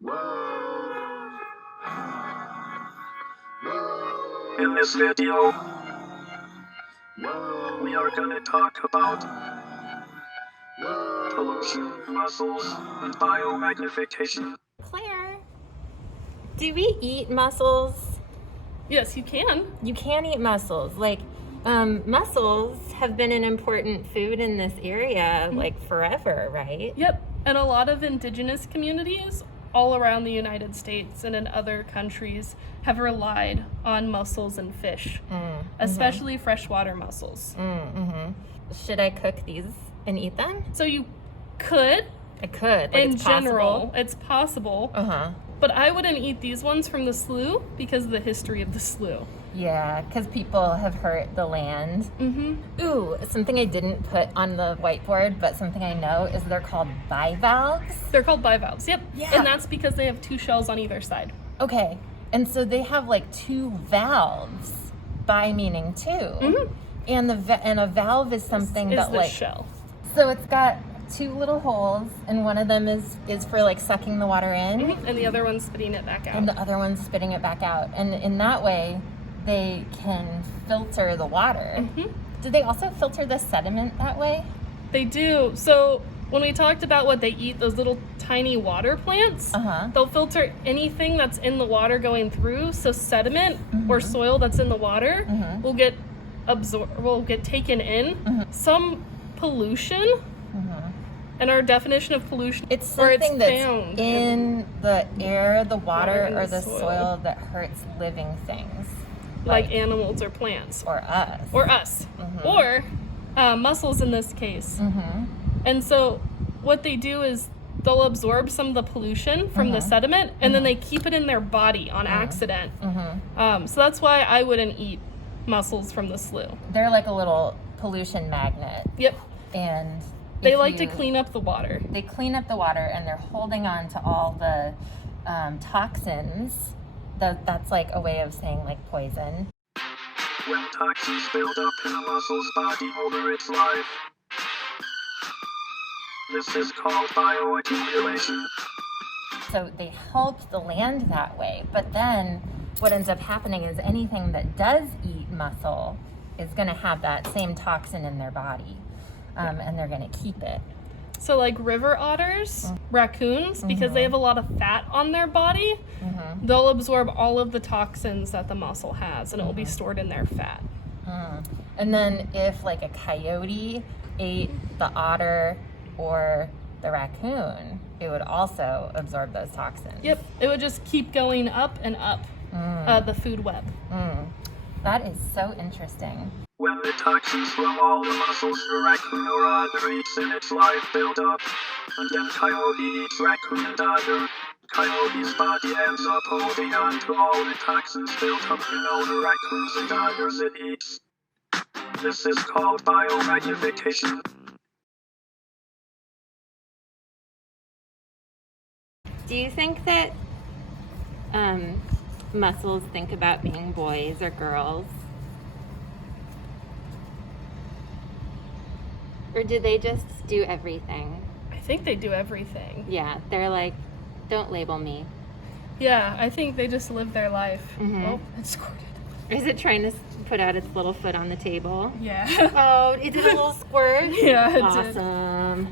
In this video, we are gonna talk about pollution, mussels, and biomagnification. Claire, do we eat mussels? Yes, you can. You can eat mussels. Mussels have been an important food in this area, forever, right? Yep. And a lot of indigenous communities all around the United States and in other countries have relied on mussels and fish, especially freshwater mussels. Should I cook these and eat them? So you could. I could. In general, it's possible. But I wouldn't eat these ones from the slough because of the history of the slough. Yeah, because people have hurt the land. Ooh, something I didn't put on the whiteboard, but something I know is they're called bivalves. They're called bivalves, yep. Yeah. And that's because they have two shells on either side. Okay, and so they have two valves, bi meaning two. And a valve is something Is that the shell. So it's got two little holes, and one of them is for sucking the water in. And the other one's spitting it back out. And the other one's spitting it back out. And in that way, they can filter the water. Do they also filter the sediment that way? They do. So when we talked about what they eat, those little tiny water plants, they'll filter anything that's in the water going through. So sediment or soil that's in the water will get taken in. Some pollution, and our definition of pollution, it's something that's found in the air, the water, and or the the soil that hurts living things. like animals or plants. Or us. Or mussels in this case. And so what they do is they'll absorb some of the pollution from the sediment, and then they keep it in their body on accident. So that's why I wouldn't eat mussels from the slough. They're like a little pollution magnet. Yep. And They like to clean up the water. They clean up the water, and they're holding on to all the toxins. That's like a way of saying poison. When toxins build up in a mussel's body over its life, this is called bioaccumulation. So they help the land that way. But then what ends up happening is anything that does eat mussel is going to have that same toxin in their body, and they're going to keep it. So like river otters, raccoons, because they have a lot of fat on their body, they'll absorb all of the toxins that the mussel has, and it will be stored in their fat. And then if a coyote ate the otter or the raccoon, it would also absorb those toxins. Yep, it would just keep going up and up the food web. That is so interesting. When the toxins from all the mussels the raccoon or otter eats in its life build up, and then coyote eats raccoon and otter, coyote's body ends up holding on to all the toxins built up in all the raccoons and otters it eats. This is called biomagnification. Do you think that mussels think about being boys or girls? Or do they just do everything? I think they do everything. Yeah, they're like, don't label me. Yeah, I think they just live their life. Oh, it squirted. Is it trying to put out its little foot on the table? Yeah. Oh, it did a little squirt? Yeah, it did. Awesome.